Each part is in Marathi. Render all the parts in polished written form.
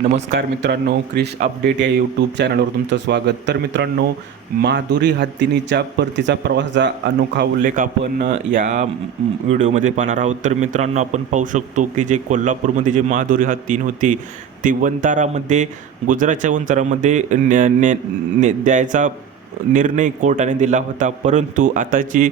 नमस्कार मित्रांनो, क्रिश अपडेट या यूट्यूब चॅनलवर तुमचं स्वागत. तर मित्रांनो, माधुरी हत्तीनीच्या परतीचा प्रवासाचा अनोखा उल्लेख आपण या व्हिडिओमध्ये पाहणार आहोत. तर मित्रांनो, आपण पाहू शकतो की जे कोल्हापूरमध्ये जे माधुरी हत्तीन होती ती वंतारामध्ये गुजरातच्या वंतारामध्ये द्यायचा निर्णय कोर्टाने दिला होता. परंतु आताची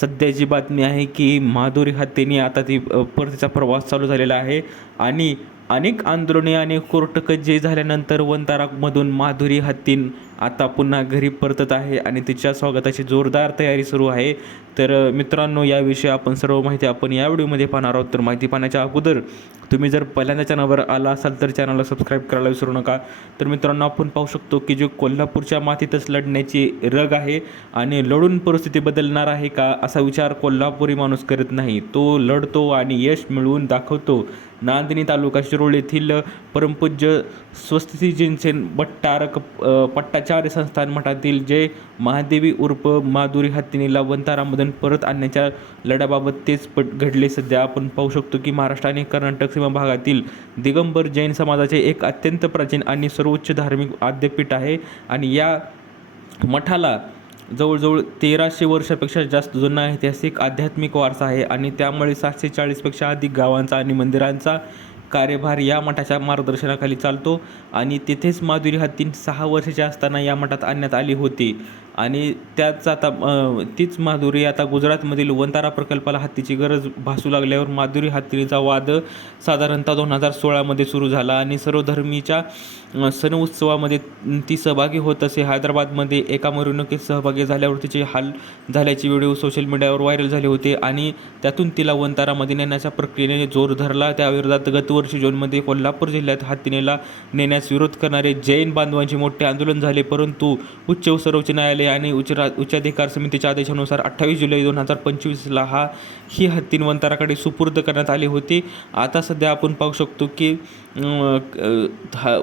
सध्याची बातमी आहे की माधुरी हत्तीने आता ती परतीचा प्रवास चालू झालेला आहे आणि अनेक आंदोलने आणि कोर्ट कचेरी झाल्यानंतर वंतारामधून माधुरी हत्तीन आता पुन्हा घरी परतत आहे आणि तिच्या स्वागताची जोरदार तयारी सुरू आहे. तर मित्रांनो, याविषयी आपण सर्व माहिती आपण या व्हिडिओमध्ये पाहणार आहोत. तर माहिती पाहण्याच्या अगोदर तुम्ही जर पहिल्यांदा चॅनलवर आला असाल तर चॅनलला सबस्क्राईब करायला विसरू नका. तर मित्रांनो, आपण पाहू शकतो की जे कोल्हापूरच्या मातीतच लढण्याची रग आहे आणि लढून परिस्थिती बदलणार आहे का असा विचार कोल्हापुरी माणूस करत नाही. तो लढतो आणि यश मिळवून दाखवतो. नांदणी तालुका शिरोळ येथील परमपूज्य स्वस्तिजींचे भट्टारक पट्टाचार्य संस्थान मठातील जय महादेवी उर्फ माधुरी हत्तीनीला वंतारामधून परत आणण्याच्या लढ्याबाबत तेच घडले. सध्या आपण पाहू शकतो की महाराष्ट्र आणि कर्नाटक सीमा भागातील दिगंबर जैन समाजाचे एक अत्यंत प्राचीन आणि सर्वोच्च धार्मिक आद्यपीठ आहे आणि या मठाला जवळजवळ 1300 वर्षापेक्षा जास्त जुना ऐतिहासिक आध्यात्मिक वारसा आहे आणि त्यामुळे 740पेक्षा अधिक गावांचा आणि मंदिरांचा कार्यभार या मठाच्या मार्गदर्शनाखाली चालतो आणि तिथेच माधुरी हत्तीन 6 वर्षाची असताना या मठात आणण्यात आली होती आणि त्याच आता तीच माधुरी आता गुजरातमधील वंतारा प्रकल्पाला हत्तीची गरज भासू लागल्यावर माधुरी हत्तीचा वाद साधारणतः 2016मध्ये सुरू झाला आणि सर्वधर्मीच्या सण उत्सवामध्ये ती सहभागी होत असे. हैदराबादमध्ये एका मिरवणुकीत सहभागी झाल्यावर तिचे हाल झाल्याचे व्हिडिओ सोशल मीडियावर व्हायरल झाले होते आणि त्यातून तिला वंतारामध्ये नेण्याच्या प्रक्रियेने जोर धरला. त्याविरोधात गतवर्षी जूनमध्ये कोल्हापूर जिल्ह्यात हत्तीनेला नेण्यास विरोध करणारे जैन बांधवांचे मोठे आंदोलन झाले. परंतु उच्च व सर्वोच्च न्यायालय आणि उच्चाधिकार समितीच्या आदेशानुसार 28 जुलै 2025ला ही हत्तीन वंताराकडे सुपूर्द करण्यात आली होती. आता सध्या आपण पाहू शकतो की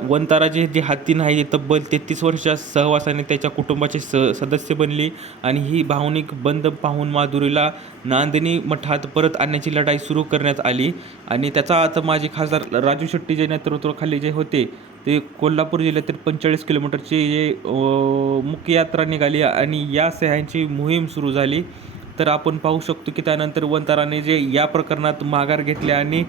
वंताराचे जे हत्तीन आहे ते तब्बल 33 वर्षाच्या सहवासाने त्याच्या कुटुंबाचे सदस्य बनली आणि ही भावनिक बंध पाहून माधुरीला नांदणी मठात परत आणण्याची लढाई सुरू करण्यात आली आणि त्याचा आता माजी खासदार राजू शेट्टी जे नेतृत्वाखाली जे होते ते कोल्हापूर जिल्ह्यातील 45 किलोमीटरची जे मुख्य यात्रा निघाली आणि या सह्यांची मोहीम सुरू झाली. तर आपण पाहू शकतो की त्यानंतर वंताराने जे या प्रकरणात माघार घेतले आणि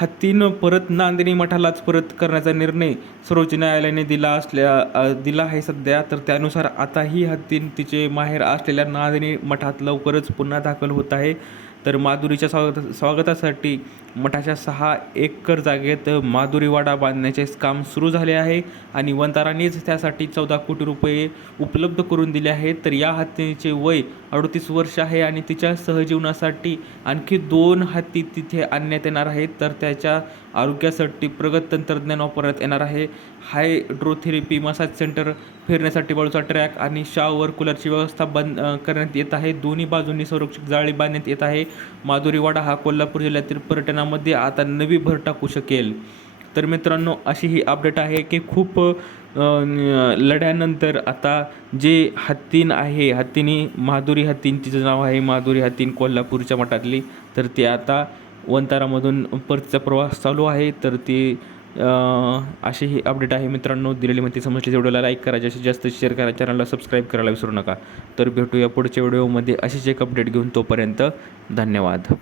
हत्तीनं परत नांदणी मठालाच परत करण्याचा निर्णय सर्वोच्च न्यायालयाने दिला आहे सध्या. तर त्यानुसार आता ही हत्तीन तिचे माहेर असलेल्या नांदणी मठात लवकरच पुन्हा दाखल होत आहे. तर माधुरीच्या स्वागतासाठी मठाच्या 6 एकर जागेत माधुरी वाडा बांधण्याचे काम सुरू झाले आहे आणि वंतारानेच त्यासाठी 14 कोटी रुपये उपलब्ध करून दिले आहेत. तर या हत्तीचे वय 38 वर्ष आहे आणि तिच्या सहजीवनासाठी आणखी 2 हत्ती तिथे आणण्यात येणार आहेत. तर त्याच्या आरोग्यासाठी प्रगत तंत्रज्ञान वापरण्यात येणार आहे. हायड्रोथेरपी, मसाज सेंटर, फिरण्यासाठी बाळूचा ट्रॅक आणि शॉवर कूलरची व्यवस्था करण्यात येत आहे. दोन्ही बाजूंनी संरक्षक जाळी बांधण्यात येत आहे. माधुरी वाडा हा कोल्हापूर जिल्ह्यातील पर्यटनामध्ये आता नवी भर टाकू शकेल. तर मित्रांनो, अशी ही अपडेट आहे की खूप लढ्यानंतर आता जे हत्तीन आहे, माधुरी हत्तीन तिचं नाव आहे, माधुरी हत्तीन कोल्हापूरच्या मठातली, तर ते आता वंतारामधून परतीचा प्रवास चालू आहे. तर ते अशी ही अपडेट आहे मित्रांनो. दिलेली माहिती समजली व्हिडिओला लाईक करा, जास्तीत जास्त शेअर करा, चॅनलला सबस्क्राईब करायला विसरू नका. तर भेटूया पुढच्या व्हिडिओमध्ये अशीच एक अपडेट घेऊन. तोपर्यंत धन्यवाद.